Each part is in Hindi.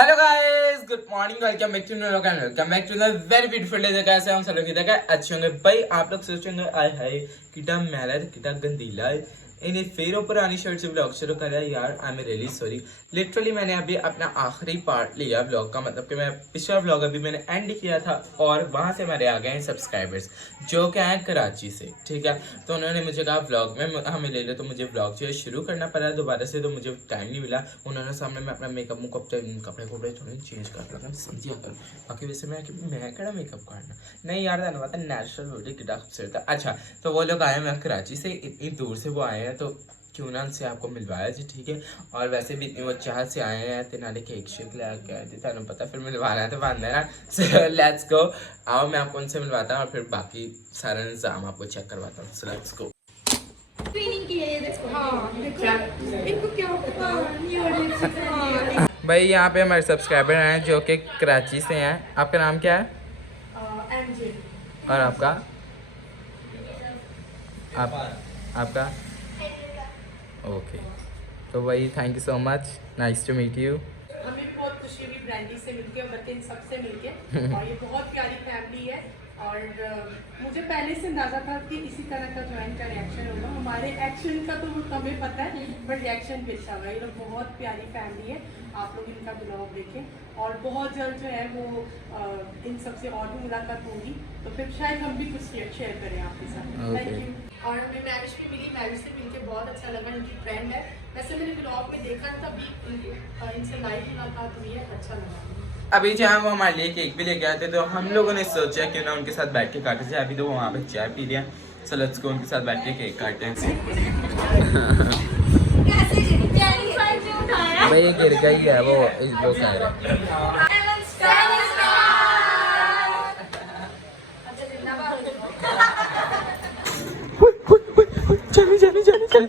Hello guys, good morning, welcome back to new vlog and welcome back to the very beautiful day. कैसे हम सब लोग इधर अच्छे होंगे भाई। आप लोग सोचेंगे आय हाय कितना मैला कितना गंदीला है, इन्हें फिर ऊपर आनी शर्ट से व्लॉग शुरू करा। यार I am really sorry. Literally मैंने अभी अपना आखिरी पार्ट लिया व्लॉग का, मतलब कि मैं पिछला व्लॉग अभी मैंने एंड किया था और वहाँ से मेरे आ गए हैं सब्सक्राइबर्स जो क्या है कराची से, ठीक है। तो उन्होंने मुझे कहा व्लॉग में हमें ले लो, तो मुझे व्लॉग जो है शुरू करना पड़ा दोबारा से, तो मुझे टाइम नहीं मिला। उन्होंने सामने में अपना मेकअप मुकअप कपड़े थोड़े चेंज कर लगा, समझिए कर। बाकी वैसे मैं कड़ा मेकअप करना नहीं यार, धन्यवाद नेचुरल ब्यूटी कितना खूबसूरत है। अच्छा, तो वो लोग आए, मैं कराची से इतनी दूर से वो आए हैं, तो क्यों ना उनसे आपको मिलवाया जी, ठीक है। और वैसे भी इतनी वो चाहत से आए हैं, तेनाली केक शेक ले आए थे, तुम पता फिर मिलवाना है तो बांधना है ना। सो लेट्स गो, आओ मैं आपको उनसे मिलवाता हूँ और फिर बाकी सारा इंतजाम आपको चेक करवाता हूँ। So let's go. भाई यहाँ पे हमारे सब्सक्राइबर हैं जो कि कराची से हैं। आपका नाम क्या है? और आपका? आपका? ओके, तो भाई thank you so much, nice to meet you. हमें बहुत खुशी हुई ब्रांडी से मिलके और बर्तिन सबसे मिलके और ये बहुत प्यारी फैमिली है। और मुझे पहले से अंदाजा था कि इसी तरह का ज्वाइन का रिएक्शन होगा। हमारे एक्शन का तो हमें पता है, बट रिएक्शन भी अच्छा होगा। ये लोग बहुत प्यारी फैमिली है, आप लोग इनका ब्लॉग देखें और बहुत जल्द जो है वो इन सबसे और भी मुलाकात होगी, तो फिर शायद हम भी कुछ शेयर करें आपके साथ। Thank you. और हमें मैरिज भी मिली, मैरिज से मिलके बहुत अच्छा लगा। इनकी फ्रेंड है, वैसे मैंने ब्लॉग में देखा था, अभी इनसे लाइव मुलाकात हुई है, अच्छा लगा। अभी जहाँ वो हमारे लिए केक भी लेके आए थे, तो हम लोगों ने सोचा क्यों ना उनके साथ बैठ के काटे जाए। अभी तो वो वहाँ पे चाय पी लिया, सो लेट्स गो उनके साथ बैठ के केक काटते हैं। भाई ये गिर गई है वो कह रहे चलो चलो चलो चलो।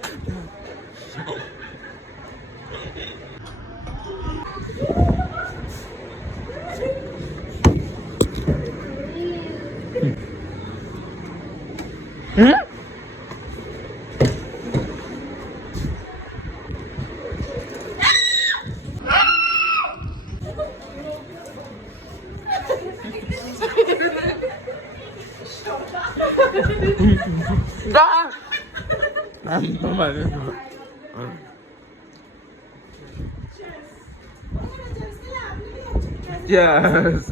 Yes.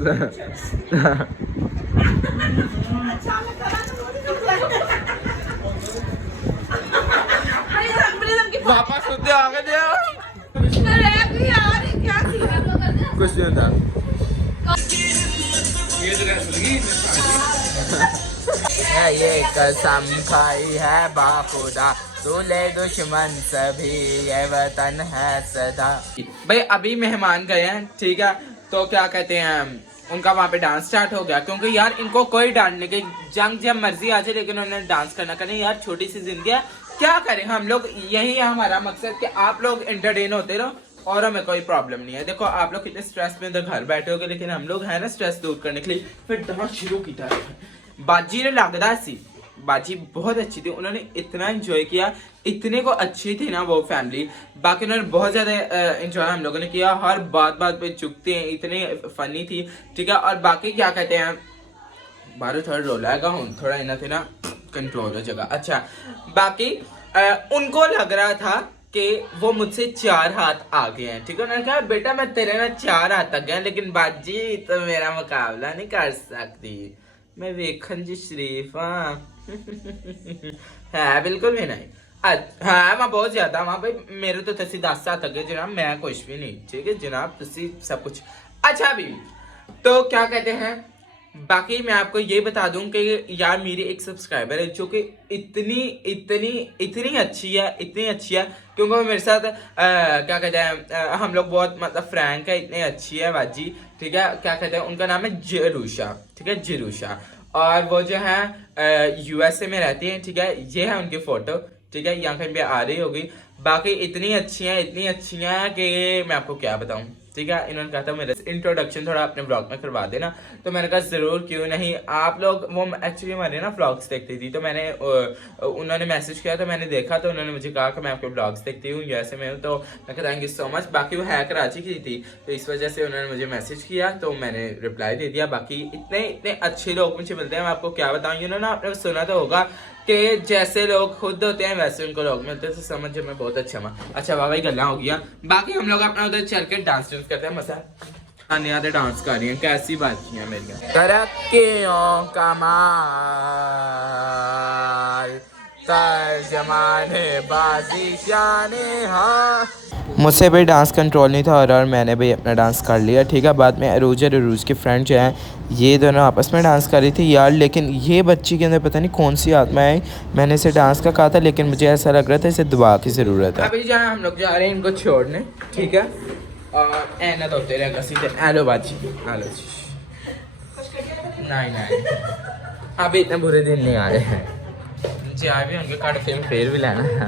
वापस होते आ गए थे कुछ नहीं था। ये कसम खाई है बाखुदा, दूल्हे दुश्मन सभी ये वतन है सदा। भाई अभी मेहमान गए हैं, ठीक है, तो क्या कहते हैं उनका वहाँ पे डांस स्टार्ट हो गया, क्योंकि यार इनको कोई डांटने की जंग जब मर्जी आ जाए, लेकिन उन्होंने डांस करना करें। यार छोटी सी जिंदगी है, क्या करें हम लोग, यही है हमारा मकसद कि आप लोग एंटरटेन होते रहो और हमें कोई प्रॉब्लम नहीं है। देखो आप लोग कितने स्ट्रेस में उधर घर बैठे होगे, लेकिन हम लोग है ना स्ट्रेस दूर करने के लिए फिर डांस शुरू की था। बाजी ने लगदा सी, बाजी बहुत अच्छी थी, उन्होंने इतना एंजॉय किया, इतने को अच्छी थी ना वो फैमिली। बाकी उन्होंने बहुत ज़्यादा एंजॉय हम लोगों ने किया, हर बात बात पे चुकते हैं, इतने फनी थी, ठीक है। और बाकी क्या कहते हैं बारू थोड़ा रोलाएगा हूँ, थोड़ा इन्हें थे ना कंट्रोल हो जगह। अच्छा, बाकी उनको लग रहा था कि वो मुझसे 4 हाथ आगे हैं, ठीक है। उन्होंने कहा बेटा मैं तेरे ना 4 हाथ तक गया, लेकिन बाजी तो मेरा मुकाबला नहीं कर सकती, मैं वेखन जी शरीफ हाँ। है बिल्कुल भी नहीं। हाँ मैं बहुत ज्यादा वहाँ भाई, मेरे तो तसी 10 साल तक है जनाब, मैं कुछ भी नहीं, ठीक है जनाब, तुसी सब कुछ अच्छा भी। तो क्या कहते हैं, बाकी मैं आपको ये बता दूं कि यार मेरी एक सब्सक्राइबर है जो कि इतनी इतनी इतनी अच्छी है, इतनी अच्छी है, क्योंकि वो मेरे साथ क्या कहते हैं हम लोग बहुत मतलब फ्रैंक है, इतनी अच्छी है बाजी, ठीक है। क्या कहते हैं उनका नाम है जिरूशा, ठीक है, जिरूशा। और वो जो है यूएसए में रहती है, ठीक है। ये है उनकी फोटो, ठीक है, यहाँ कहीं पे आ रही होगी। बाकी इतनी अच्छी हैं, इतनी अच्छी हैं कि मैं आपको क्या बताऊँ। ठीक है। इन्होंने कहा था मेरे इंट्रोडक्शन थोड़ा अपने ब्लॉग में करवा देना, तो मैंने कहा ज़रूर, क्यों नहीं। आप लोग वो एक्चुअली हमारे ना ब्लॉग्स देखती थी, तो मैंने उन्होंने मैसेज किया तो मैंने देखा, तो उन्होंने मुझे कहा कि मैं आपके ब्लॉग्स देखती हूँ यूएसए में हूँ, तो मैं कहा थैंक यू सो मच। बाकी वो है कराची की थी, तो इस वजह से उन्होंने मुझे मैसेज किया, तो मैंने रिप्लाई दे दिया। बाकी इतने अच्छे लोग मुझे मिलते हैं, मैं आपको क्या बताऊँ। उन्होंने आपने सुना तो होगा कि जैसे लोग खुद होते हैं वैसे उनको लोग मिलते हैं, तो समझ में बहुत अच्छा हुआ। अच्छा वाह भाई गल्ला हो गया। बाकी हम लोग अपना उधर चल के डांस करते हैं। मसा आने आते डांस कर रही हैं, कैसी बात की है मेरी तरक्कियों का माल तर्जमाने बाजी जाने। हाँ मुझसे भाई डांस कंट्रोल नहीं था और मैंने भाई अपना डांस कर लिया, ठीक है। बाद में अरूज और अरूज के फ्रेंड जो हैं ये दोनों आपस में डांस कर रही थी यार, लेकिन ये बच्ची के अंदर पता नहीं कौन सी आत्मा है। मैंने इसे डांस का कहा था, लेकिन मुझे ऐसा लग रहा था इसे दुआ की ज़रूरत है। अभी जहाँ हम लोग जा रहे हैं इनको छोड़ने, ठीक है। और ऐना तो तेरे सीधे हेलो बाजी, हेलो जी। नहीं अभी इतने बुरे दिन नहीं आ रहे हैं, चाहे भी उनके कार्ड फिल्म फेर भी लेना है।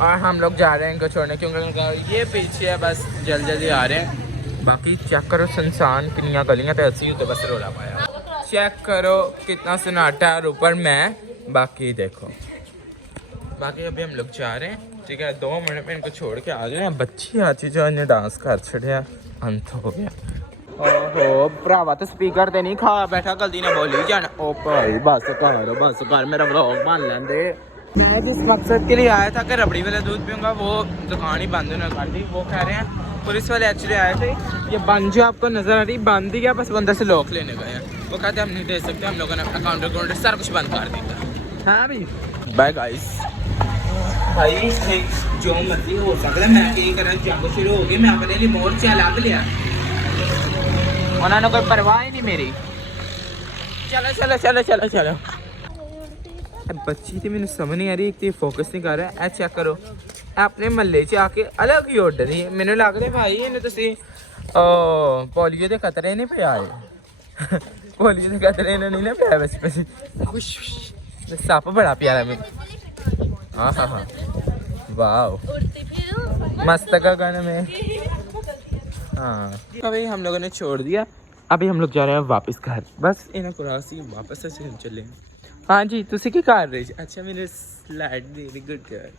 और हम लोग जा रहे हैं इनको छोड़ने, क्योंकि ये पीछे है, बस जल्दी आ रहे हैं। बाकी चेक करो सुनसान कितनी गलियाँ, तो ऐसी तो बस रोला पाया। चेक करो कितना सन्नाटा है, और ऊपर मैं। बाकी देखो, बाकी अभी हम लोग जा रहे हैं, ठीक है। 2 मिनट में इनको छोड़ के आ गए हैं। बच्ची आती जो इन्हें डांस कर छड़िया, अंत हो गया। ओहो भरावा तो स्पीकर ते नहीं खा बैठा, गलती ना बोली जाना। ओ भाई बस कर मेरा व्लॉग बन लेंदे। मैं जिस मकसद के लिए आया था कि रबड़ी वाला दूध पीऊँगा, वो दुकान ही बंद होने कर दी। वो कह रहे हैं पुलिस वाले एक्चुअली आए थे, ये बंद जो आपको नज़र आ रही बंद ही गया, बस बंदा से लॉक लेने गए हैं। वो कहते हम नहीं दे सकते, हम लोगों ने अपना काउंटर सारा कुछ बंद कर दिया। हाँ भाई बाय गाइस। भाई जो मर्जी हो सकता है, मैं क्या करा, जंग शुरू हो गई, मैं अपने लिए मोर्चा लग लिया, उन्होंने कोई परवाह ही नहीं मेरी। चलो बच्ची तो मैंने समझ नहीं आ रही, एक तो फोकस नहीं कर रहा है। चेक करो अपने महल्ले च आके अलग ही ऑर्डर ही, मैंने लग रहा भाई इन्हें तुसी पोलियो के खतरे नहीं पे आए। पोलियो के खतरे इन्हें नहीं ना पे बस सप बड़ा प्यारा मेरे। हाँ वाह मस्त का गाना में। हाँ अभी हम लोगों ने छोड़ दिया, अभी हम लोग जा रहे हैं वापस घर। बस इन्हें कुरासी वापस से चले। हाँ जी तुसी की कर रहे? अच्छा मेरे स्लाइड वेरी गुड यार।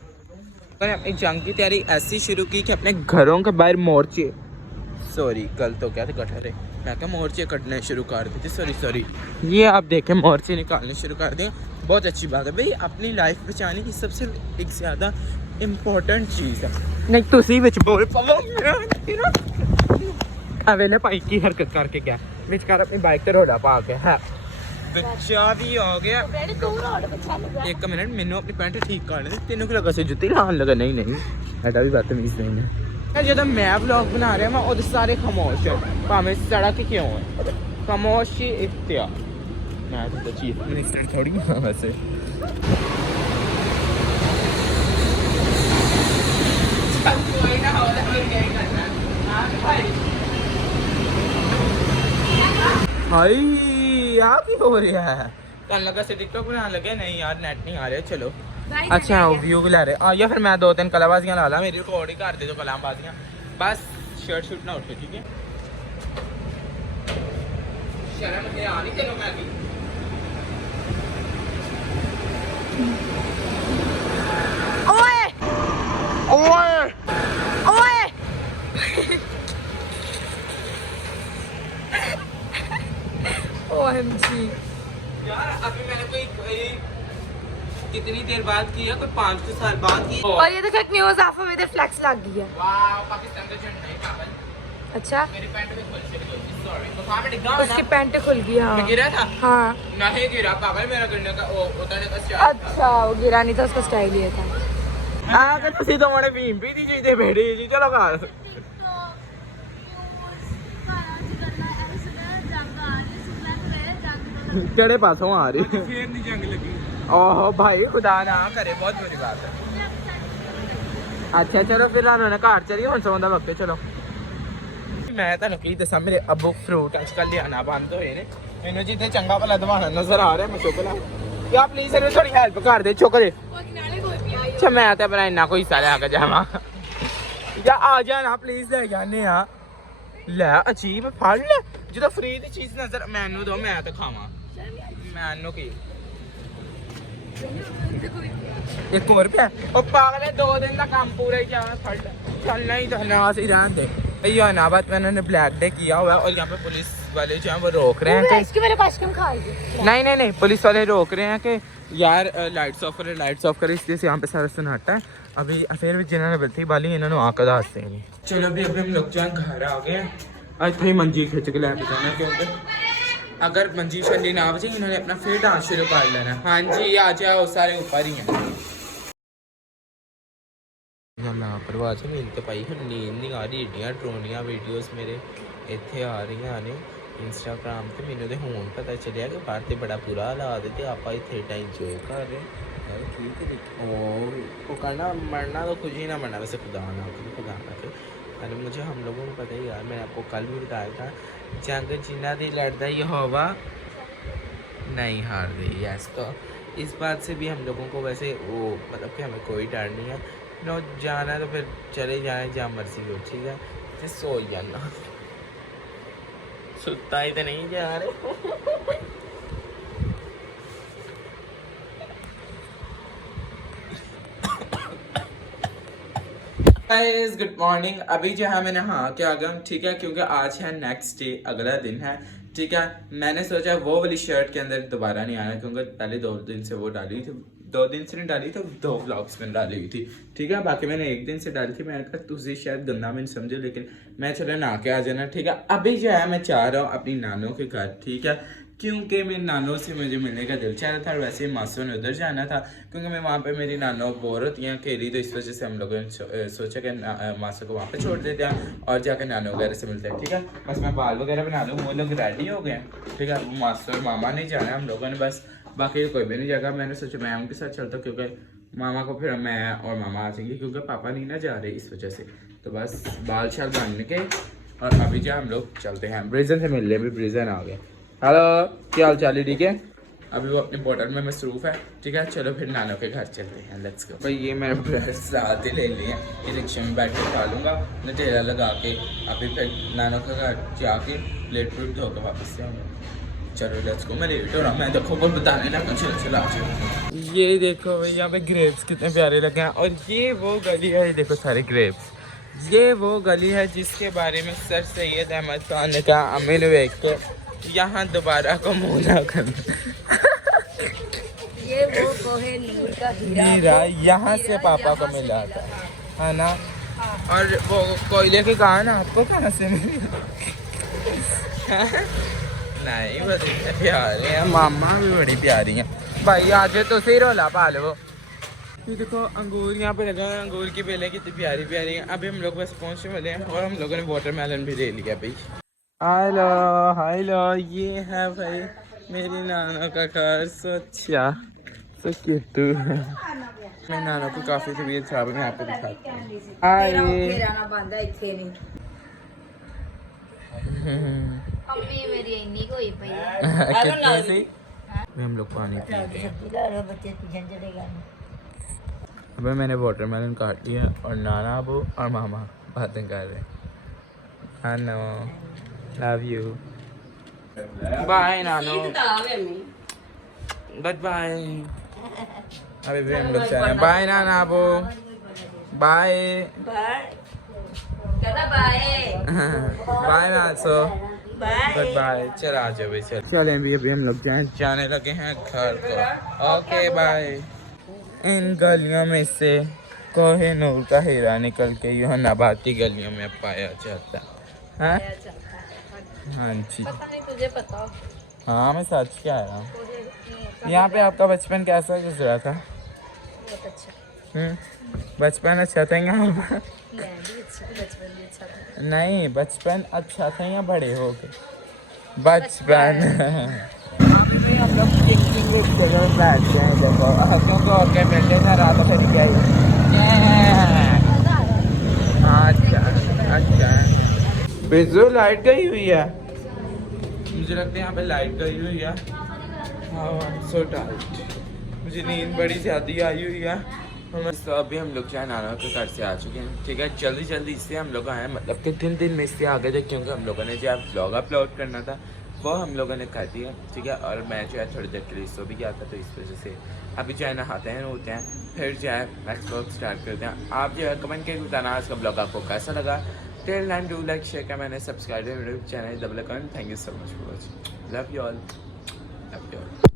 मैंने अपनी जंग की तैयारी ऐसी शुरू की कि अपने घरों के बाहर मोर्चे, सॉरी कल तो क्या थे कटहरे, मैं क्या मोर्चे कटने शुरू कर देते, सॉरी ये आप देखें मोर्चे निकालने शुरू कर दें। बहुत अच्छी बात है भाई, अपनी लाइफ बचाने की सबसे एक ज़्यादा इम्पोर्टेंट चीज़ है। नहीं तुसी विच बोल अवेले पाई की हरकत करके क्या विच कर अपनी बाइक ते रोड़ा पा के है बच्चा भी हो गया। एक मिनट मैनू अपनी पैंट ठीक कर दे, तेनों को लगा सी जुत्ती लान लगा। नहीं ऐसा भी बदतमीज नहीं है। जो मैं व्लॉग बना रहा मैं उधर सारे खामोश है, भावें सड़क क्यों है खामोशी इख्तियार। मैं तो चीफ मिनिस्टर थोड़ी हूँ वैसे। भाई यहाँ की हो रहा है, कल लगा से टिकटॉक बनाने लगे। नहीं यार नेट नहीं आ रहे। चलो अच्छा व्यू भी ला रहे या फिर मैं 2-3 कलाबाजियाँ ला ला, मेरी रिकॉर्ड ही कर दे दो कलाबाजियाँ बस, शर्ट शूट ना उठे ठीक है। शर्म मुझे आ नहीं चलो मैं भी ओए ओएमजी यार अभी मैंने कोई कितनी देर बाद किया, कोई 5 साल बाद की। और ये देखो एक न्यूज़ आफा में फ्लैक्स लग गई है। वाह पाकिस्तान का झंडा है पागल। अच्छा मेरी पैंट में खुल गई, सॉरी तो कहां में डिग्गा उसकी पैंट खुल गई। हाँ मैं गिरा था। हाँ नहीं गिरा पागल, मेरा गिरने का उतरने का स्टाइल। अच्छा वो गिरा नहीं था, उसका स्टाइल ये था। आगे तो सीधा मोड़े भीम भी दी चीजें भेड़ी जी। चलो का केड़े पासों आ रही फिर नहीं जंग लगी। ओहो भाई खुदा ना करे, बहुत बुरी बात है। अच्छा चलो फिर घर चलिए हम सौंदा वक्त। चलो मैं तुहानू की दसा, मेरे अबू फ्रूट आजकल लियाना बंद होए ने, मैनू जिथे चंगा भला दवाना नजर आ रहा मैं चुक ला या प्लीज इन्हें थोड़ी हेल्प कर दे चुक दे। अच्छा मैं तो अपना इन्ना कोई हिस्सा लिया के जावा या आ जाना प्लीज ले जाने। ਲੈ ਅਜੀਬ ਫੜ ਲੈ ਜਦੋਂ ਫ੍ਰੀ ਦੀ ਚੀਜ਼ ਨਜ਼ਰ ਮੈਨੂੰ ਦੋ ਮੈਂ ਤਾਂ ਖਾਵਾਂ ਮੈਨੂੰ ਕੀ ਇੱਕ ਹੋਰ ਪਿਆ ਉਹ ਪਾਗਲੇ 2 दिन का काम पूरा ही क्या फड़ ले चलना ही था ना से रहने दे भैया नाबाद में उन्होंने ब्लैक डे किया हुआ है और यहाँ पे पुलिस वाले जो हैं वो रोक रहे हैं कि नहीं पुलिस वाले रोक रहे हैं कि यार लाइट्स ऑफ करे इसलिए यहाँ पे सारा सन्नाटा है अभी फिर भी जिन्होंने बत्ती बाली इन्होंने आकर दसते हैं चलो अभी हम लोग जो हैं घर आ गए हैं आज थोड़ी मंजी खिंच के लैके जाना क्योंकि अगर मंजी शंडी ना बचे इन्होंने अपना फिर डांस शुरू कर लेना हाँ जी आ जाओ सारे ऊपर ही हैं लापरवाह से नींद तो पाई हम नींद नहीं आ रही एडियां ड्रोनियां वीडियोस मेरे इत्थे आ रही ने इंस्टाग्राम ते मैनू तो हुण पता चलिया कि बाहर ते बड़ा बुरा हालात है आप इत्थे टाइम इंजॉय कर रहे यार ठीक है वो करना मरना तो कुछ ही ना मरना वैसे खुदा ना करे अरे मुझे हम लोगों को पता ही यार मैंने आपको कल भी बताया था जंग जिन्ना दी लड़दा यहोवा नहीं हार रही यस तो इस बात से भी हम लोगों को वैसे वो मतलब कि हमें कोई डर नहीं है नो जाना तो फिर चले जाए जहाँ मर्जी हो ठीक है तो सो जाना सुता ही तो नहीं जा रहे गुड मॉर्निंग अभी जो है मैंने हाँ क्या गया ठीक है क्योंकि आज है नेक्स्ट डे अगला दिन है ठीक है मैंने सोचा वो वाली शर्ट के अंदर दोबारा नहीं आना क्योंकि पहले 2 दिन से वो डाली थी 2 दिन से नहीं डाली तो 2 व्लॉग्स में डाली हुई थी ठीक है बाकी मैंने 1 दिन से डाली थी मैंने कहा तुझे शायद गंदा में नहीं समझो लेकिन मैं चलो ना के आ जाना ठीक है अभी जो है मैं चाह रहा हूँ अपनी नानों के घर ठीक है क्योंकि मेरी नानों से मुझे मिलने का दिल चाह रहा था और वैसे ही मासों ने उधर जाना था क्योंकि मैं वहाँ पे मेरी नानों बोर होती हैं अकेली तो इस वजह से हम लोगों ने सोचा कि मासों को वहाँ पे छोड़ देते हैं और जाकर नानों वगैरह से मिलते हैं ठीक है बस मैं बाल वगैरह बना लूँ वो लोग रेडी हो गए हैं ठीक है मासों और मामा नहीं जाना है हम लोगों ने बस बाकी कोई भी नहीं जाएगा मैंने सोचा मैं उनके साथ चलता हूँ क्योंकि मामा को फिर मैं और मामा आ जाएंगे क्योंकि पापा नहीं ना जा रहे इस वजह से तो बस बाल शाल बांधने के और अभी जो हम लोग चलते हैं ब्रिजन से मिल रहे अभी ब्रिजन आ गए हेलो क्या हाल चाल है ठीक है अभी वो अपने बॉर्डर में मसरूफ़ है ठीक है चलो फिर नानों के घर चलते हैं लेट्स गो भाई ये मैंने ब्रश साथ ही ले लिए ये रिक्शे में बैठ के खा लूँगा मैं ढेला लगा के अभी फिर नानों के घर जाके प्लेट प्लेट धो के वापस से आऊँगा चलो लेट्स गो मैं लेट हो रहा मैं देखो कोई बताने लगा चलो चलो ये देखो भाई यहाँ पे ग्रेप्स कितने प्यारे लगे हैं और ये वो गली है ये देखो सारे ग्रेप्स ये वो गली है जिसके बारे में सर सैयद अहमद खान ने कहा अमीन वेख के यहाँ दोबारा को मुँह ना करना ये वो कोहे नूर का हीरा यहाँ से पापा को मिला था है ना और वो कोयले की कहा ना आपको कहाँ से मिली नहीं बस इतने प्यारे हैं मामा भी बड़ी प्यारी हैं भाई आज तो सही रोला पा लो ये देखो अंगूर यहाँ पे लगा है अंगूर की बेलें कितनी प्यारी प्यारी हैं अभी हम लोग बस पहुँचने वाले हैं और हम लोगों ने वाटरमेलन भी ले लिया भाई हेलो ये है भाई मेरी नाना का घर सो अच्छा सो क्यूट मैं नाना को काफ़ी तबीयत खराब है मैं यहाँ पे दिखाता हूँ मम्मी मेरी इन्नी कोई पई हम लोग पानी पी रहे हैं अबे मैंने वाटरमेलन काट लिया और नाना अबू और मामा बातें कर रहे हैं हेलो लव यू बाय नानो गुड बाय अभी भी हम लोग जा रहे हैं बाय नाना अबू बाय बाय नासो गुड बाय चल आ जाओ भाई चलें अभी हम लोग जाने लगे हैं घर को ओके बाय इन गलियों में से कोहे नूर का हीरा निकल के यूँ नबाती गलियों में पाया जाता है हाँ जी पता नहीं तुझे पता हाँ मैं सच क्या आया हूँ यहाँ पे आपका बचपन कैसा गुजरा था बहुत अच्छा बचपन अच्छा था यहाँ पर बचपन भी अच्छा था नहीं बचपन अच्छा था या बड़े हो गए बचपन हम लोग एक जगह बैठ गए देखो क्योंकि और क्या मिलते ना रात फिर क्या अच्छा अच्छा बिजू लाइट गई हुई है मुझे लगता है यहाँ पे लाइट गई हुई है हाँ सो टाइट मुझे नींद बड़ी ज़्यादा आई हुई है तो अभी हम लोग जो है नाना के घर से आ चुके हैं, ठीक है। जल्दी जल्दी इससे हम लोग आए, मतलब कि 3 दिन में इससे आ गए थे, क्योंकि हम लोगों ने जो है ब्लॉग अपलोड करना था वो हम लोगों ने कर दिया, ठीक है। और मैं जो है थोड़ी देर के लिए सो भी गया था, तो इस वजह से अभी जो है नहाते हैं होते हैं, फिर जो है नेक्स्ट ब्लॉग स्टार्ट करते हैं। आप जो है कमेंट करके बताना आज का ब्लॉग आपको कैसा लगा। Till time do like share का मैंने subscribe YouTube channel double account. Thank you so much for watching. Love you all, love you all.